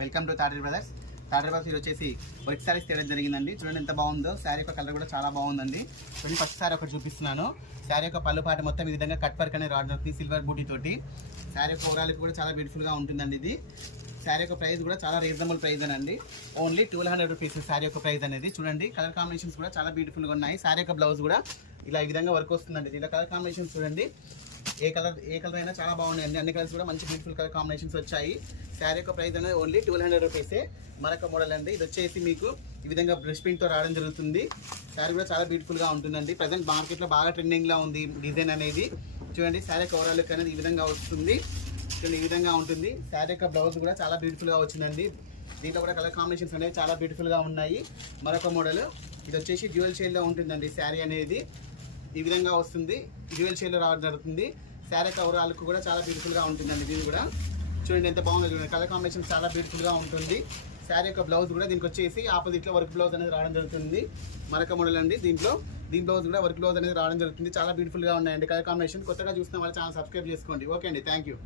Welcome to Tadari brothers. Tadari brothers వచ్చేసి white saris తేవడం జరిగిందండి. చూడండి ఎంత బాగుందో. శారీ యొక్క కలర్ కూడా చాలా బాగుందండి. చూడండి ఫస్ట్ శారీ ఒకటి చూపిస్తున్నాను. శారీ యొక్క పళ్ళు పాట మొత్తం ఈ విధంగా కట్ వర్క్ అనేది రావడం జరుగుతుంది సిల్వర్ బూటీ తోటి. శారీ యొక్క ఓవరాల్ కూడా చాలా బ్యూటిఫుల్గా ఉంటుందండి. ఇది శారీ యొక్క ప్రైస్ కూడా చాలా రీజనబుల్ ప్రైస్ అండి. ఓన్లీ 1200 రూపీస్ శారీ యొక్క ప్రైస్ అనేది. చూడండి కలర్ కాంబినేషన్స్ కూడా చాలా బ్యూటిఫుల్గా ఉన్నాయి. శారీ యొక్క బ్లౌజ్ కూడా ఇలా ఈ విధంగా వర్క్ వస్తుందండి. ఇలా కలర్ కాంబినేషన్స్ చూడండి, ఏ కలర్ అయినా చాలా బాగున్నాయండి. అన్ని కలర్స్ కూడా మంచి బ్యూటిఫుల్ కలర్ కాంబినేషన్స్ వచ్చాయి. శారీ యొక్క ప్రైస్ అనేది ఓన్లీ 1200 రూపీసే. మరొక మోడల్ అండి. ఇది వచ్చేసి మీకు ఈ విధంగా బ్రష్ ప్రింట్తో రావడం జరుగుతుంది. శారీ కూడా చాలా బ్యూటిఫుల్గా ఉంటుందండి. ప్రజెంట్ మార్కెట్లో బాగా ట్రెండింగ్లో ఉంది డిజైన్ అనేది. చూడండి శారీ ఓవరాల్ లుక్ అనేది ఈ విధంగా వస్తుంది. చూడండి ఈ విధంగా ఉంటుంది. శారీ యొక్క బ్లౌజ్ కూడా చాలా బ్యూటిఫుల్గా వచ్చిందండి. దీంట్లో కూడా కలర్ కాంబినేషన్స్ అనేవి చాలా బ్యూటిఫుల్గా ఉన్నాయి. మరొక మోడల్ ఇది వచ్చేసి డ్యూయల్ షేడ్లో ఉంటుందండి. శారీ అనేది ఈ విధంగా వస్తుంది, డ్యూయల్ షేడ్లో రావడం జరుగుతుంది. శారీ యొక్క ఓవరాల్ లుక్ కూడా చాలా బ్యూటిఫుల్గా ఉంటుందండి. దీన్ని కూడా చూడండి ఎంత బాగుందో. చూడండి కలర్ కాంబినేషన్ చాలా బ్యూటిఫుల్గా ఉంటుంది. శారీ యొక్క బ్లౌజ్ కూడా దీనికి వచ్చేసి ఆపోజిట్లో వర్క్ బ్లౌజ్ అనేది రావడం జరుగుతుంది. మరొక మోడల్ అండి. దీని బ్లౌజ్ కూడా వర్క్ బ్లౌజ్ అనేది రావడం జరుగుతుంది. చాలా బ్యూటిఫుల్గా ఉన్నాయండి కలర్ కాంబినేషన్. కొత్తగా చూసిన వాళ్ళు ఛానల్ సబ్స్క్రైబ్ చేసుకోండి. ఓకే అండి, థ్యాంక్ యూ.